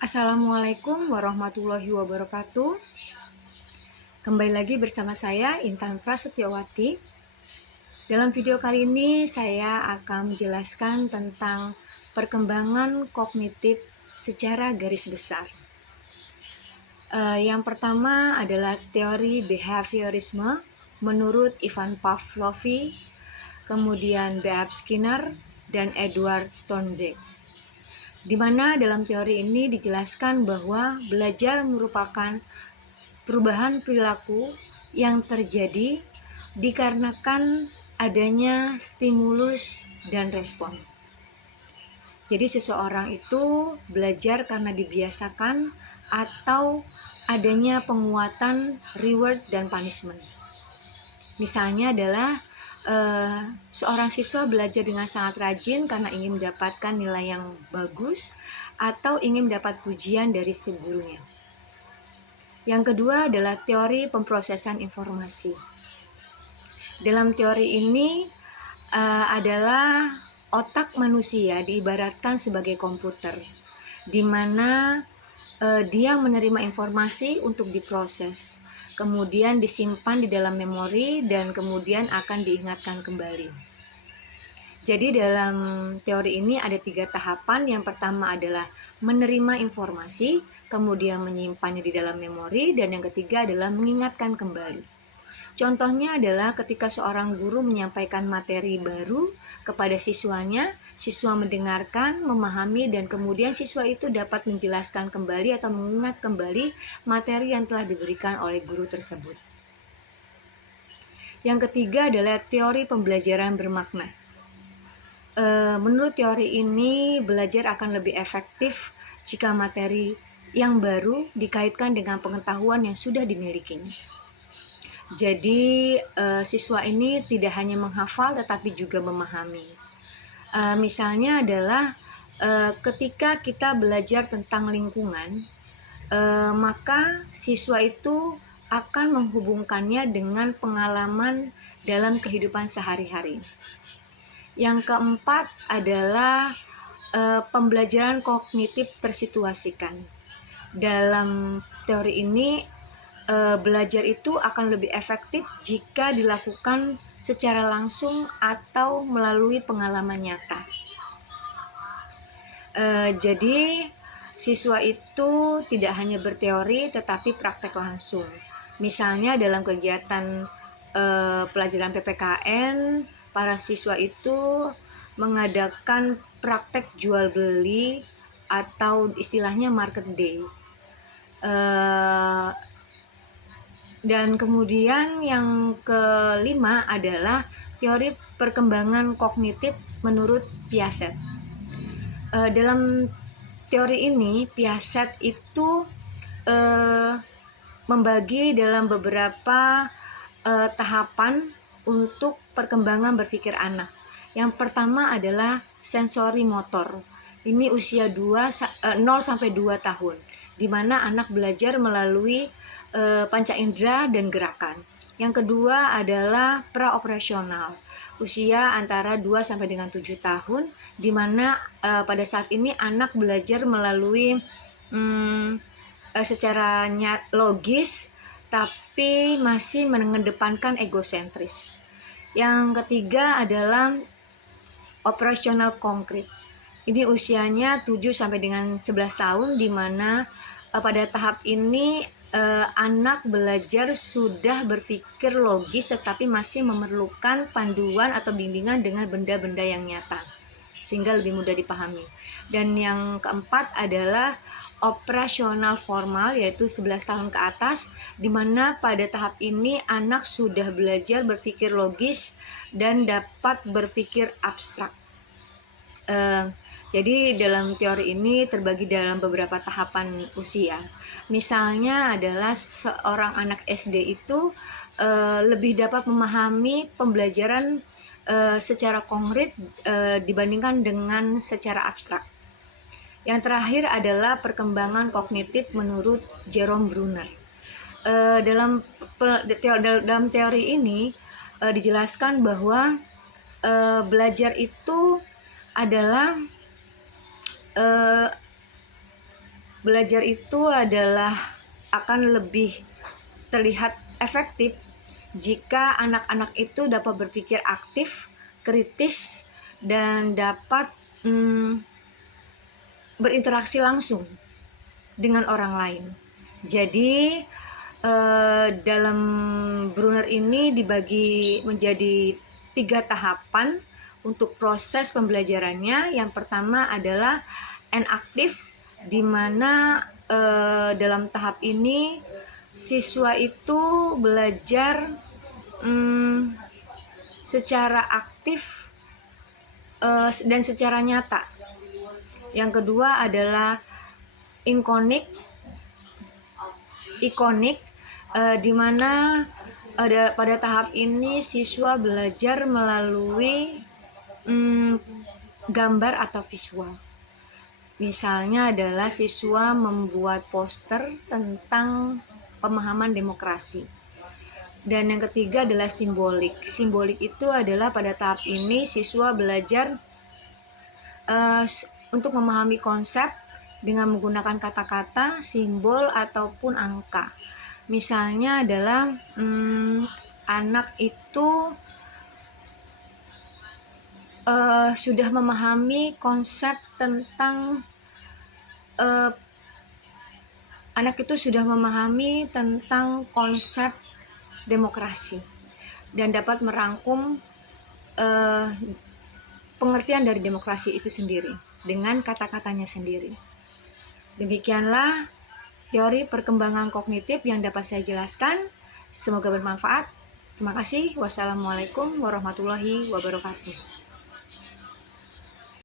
Assalamualaikum warahmatullahi wabarakatuh. Kembali lagi bersama saya Intan Prasetyowati. Dalam video kali ini saya akan menjelaskan tentang perkembangan kognitif secara garis besar. Yang pertama adalah teori behaviorisme menurut Ivan Pavlov, kemudian B.F. Skinner dan Edward Thorndike. Di mana dalam teori ini dijelaskan bahwa belajar merupakan perubahan perilaku yang terjadi dikarenakan adanya stimulus dan respon. Jadi seseorang itu belajar karena dibiasakan atau adanya penguatan reward dan punishment. Misalnya adalah seorang siswa belajar dengan sangat rajin karena ingin mendapatkan nilai yang bagus atau ingin mendapat pujian dari si gurunya. Yang kedua adalah teori pemrosesan informasi. Dalam teori ini adalah otak manusia diibaratkan sebagai komputer, di mana dia menerima informasi untuk diproses, kemudian disimpan di dalam memori dan kemudian akan diingatkan kembali. Jadi dalam teori ini ada 3 tahapan. Yang pertama adalah menerima informasi, kemudian menyimpannya di dalam memori, dan yang ketiga adalah mengingatkan kembali. Contohnya adalah ketika seorang guru menyampaikan materi baru kepada siswanya, siswa mendengarkan, memahami, dan kemudian siswa itu dapat menjelaskan kembali atau mengingat kembali materi yang telah diberikan oleh guru tersebut. Yang ketiga adalah teori pembelajaran bermakna. Menurut teori ini, belajar akan lebih efektif jika materi yang baru dikaitkan dengan pengetahuan yang sudah dimilikinya. Jadi siswa ini tidak hanya menghafal tetapi juga memahami. Misalnya adalah ketika kita belajar tentang lingkungan, maka siswa itu akan menghubungkannya dengan pengalaman dalam kehidupan sehari-hari. Yang keempat adalah pembelajaran kognitif tersituasikan. Dalam teori ini belajar itu akan lebih efektif jika dilakukan secara langsung atau melalui pengalaman nyata. Jadi siswa itu tidak hanya berteori tetapi praktek langsung. Misalnya dalam kegiatan pelajaran PPKN, para siswa itu mengadakan praktek jual beli atau istilahnya market day. Dan kemudian yang kelima adalah teori perkembangan kognitif menurut Piaget. Dalam teori ini, Piaget itu membagi dalam beberapa tahapan untuk perkembangan berpikir anak. Yang pertama adalah sensori motor. Ini usia 0 sampai 2 tahun, di mana anak belajar melalui panca indera dan gerakan. Yang kedua adalah praoperasional, usia antara 2 sampai dengan 7 tahun, di mana pada saat ini anak belajar melalui secara logis tapi masih mengedepankan egosentris. Yang ketiga adalah operasional konkret. Ini usianya 7 sampai dengan 11 tahun, di mana pada tahap ini anak belajar sudah berpikir logis tetapi masih memerlukan panduan atau bimbingan dengan benda-benda yang nyata sehingga lebih mudah dipahami. Dan yang keempat adalah operasional formal, yaitu 11 tahun ke atas, di mana pada tahap ini anak sudah belajar berpikir logis dan dapat berpikir abstrak. Jadi dalam teori ini terbagi dalam beberapa tahapan usia. Misalnya adalah seorang anak SD itu lebih dapat memahami pembelajaran secara konkret dibandingkan dengan secara abstrak. Yang terakhir adalah perkembangan kognitif menurut Jerome Bruner. Dalam teori ini dijelaskan bahwa belajar itu adalah belajar itu adalah akan lebih terlihat efektif jika anak-anak itu dapat berpikir aktif, kritis, dan dapat berinteraksi langsung dengan orang lain. Jadi dalam Brunner ini dibagi menjadi 3 tahapan untuk proses pembelajarannya. Yang pertama adalah enaktif, di mana dalam tahap ini siswa itu belajar secara aktif dan secara nyata. Yang kedua adalah ikonik, di mana pada tahap ini siswa belajar melalui gambar atau visual. Misalnya adalah siswa membuat poster tentang pemahaman demokrasi. Dan yang ketiga adalah simbolik. Simbolik itu adalah pada tahap ini siswa belajar untuk memahami konsep dengan menggunakan kata-kata, simbol, ataupun angka. Misalnya adalah anak itu sudah memahami konsep tentang konsep demokrasi dan dapat merangkum pengertian dari demokrasi itu sendiri dengan kata-katanya sendiri. Demikianlah teori perkembangan kognitif yang dapat saya jelaskan. Semoga bermanfaat. Terima kasih. Wassalamualaikum warahmatullahi wabarakatuh.